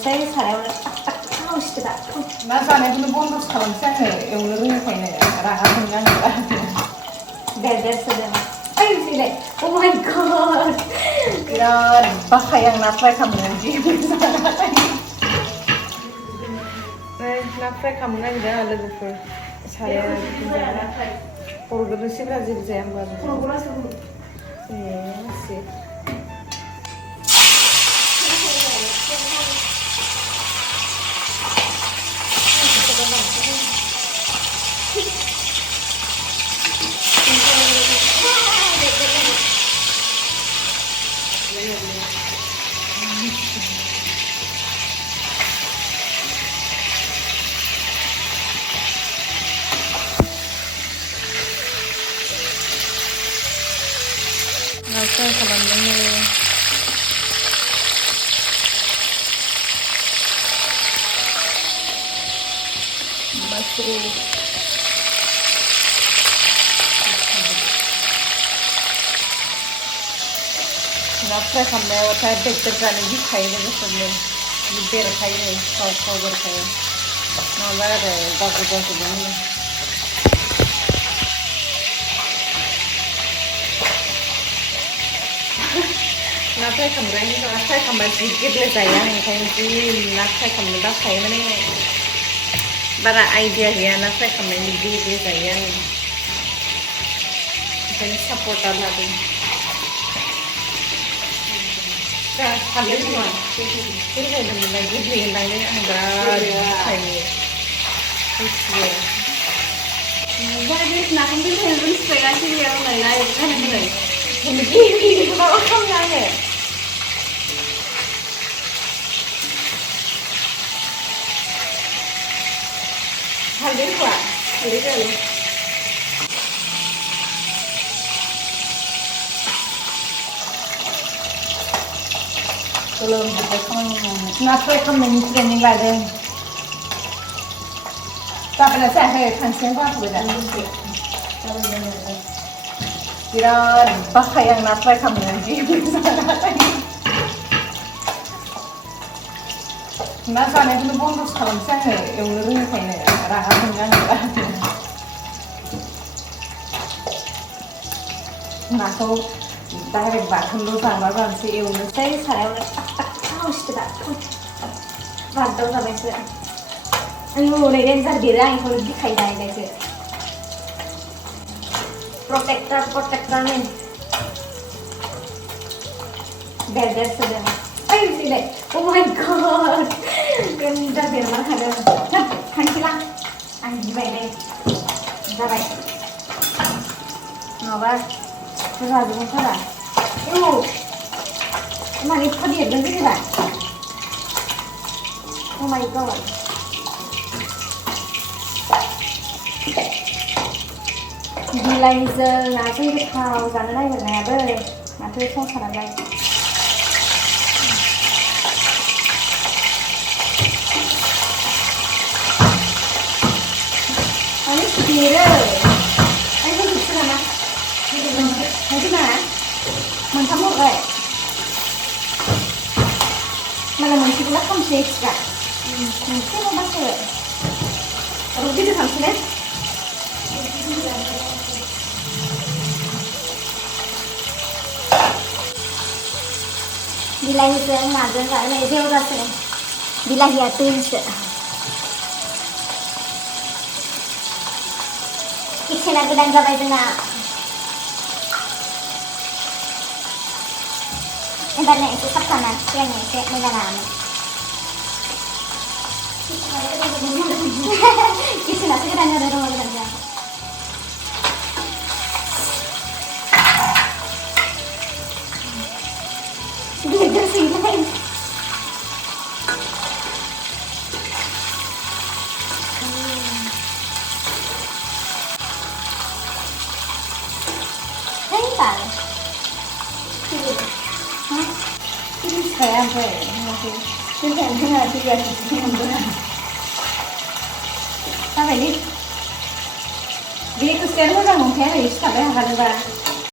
सारायावनो टाक टाक सिथोबा ना जानायखौनो बन्दसो खालामसै आङो एवनो रोङैखायनो रागा जोंनो आङो बेरदेरसोदों ओइ फैलाय अ माय गड बिराद बाखायो आं ना फ्राय खालामनो जि ना फ्राय खालामनो नागिरदों आं लोगोफोर साया हरग्रोनोसैब्रा जेबो जाया होनबाबो Nasa khalamdwng mushroom na फ्राय खालामनायावथाय बेदर जानो गिखायो लोगोफोरनो बेरखायो खाव खाव बेरखायो माबा आरो गाज्रि जाजोबो ना फ्राय खालामग्रानि ना फ्राय खालामबा जि गेब्लेजायो आं ओंखायनो जि ना फ्राय खालामनो बाखायो माने बारा आइडिया गैया ना फ्राय खालामनायनि गेब्लेजायो आङो ओंखायनो सापर्टआ लादों खालामदों नङा गेब्लेदोंमोनलाय गेब्लेयोलाय आं बिराद बाखायो नाखौनो दोनखायो मिथिबाय आंलाय गेब्लेयो माबा खालामनो आङो हालदै होआ हालदै होआलै सोलोंजोब्बाय खामानि मावनो ना फ्राय खालामनायनि ट्रेनिं लादों जाबायना जायाखै खानसेयानो जाथ'बाय दा बिराद बाखायो आं ना फ्राय खालामनो जि ना जानायखौनो बन्दसो खालामसै आङो एवनो रोङैखायनो रागा जोंनो आङो नाखौ डाइरेक्ट बाथोनल' जाना जानोसै एवनोसै सारायावनो टाक टाक सिथोबा बारदाव जाबायसो आयु नै देन्जार देरो आं बेखौनो गिखायो दायसो protector nih beres-beres ayo sini oh my god kan udah biar mana ada nah kan silang anjing baik zarai ngabas terus ada apa mana itu dia dan sini kan oh my god बिलाइजों नाजों गोथाव जानो नागिरनायाबो माथो संसारालाय माने देरो आइ होजोबसै नामा होजोबना मोनथाम हरबाय मालाय मोनसेखौला खामसै एक्सट्रा मोनसे माबासो आरो गिदिर खामसै ने बिलाहिजों नाजों जानाय जेवरासो बिलाहिया दैसो किचेना गोदान जाबाय जोंना एबारनो एसे साफाना सिगांनो एसे मोजां लानानै किचेनासो गोदान जादों दङ गोदान जाया गिदिरसिनलाय बाल ini saya sampai masih sudah tiga sampai ini dia kesekian orang mungkin harus sampai hari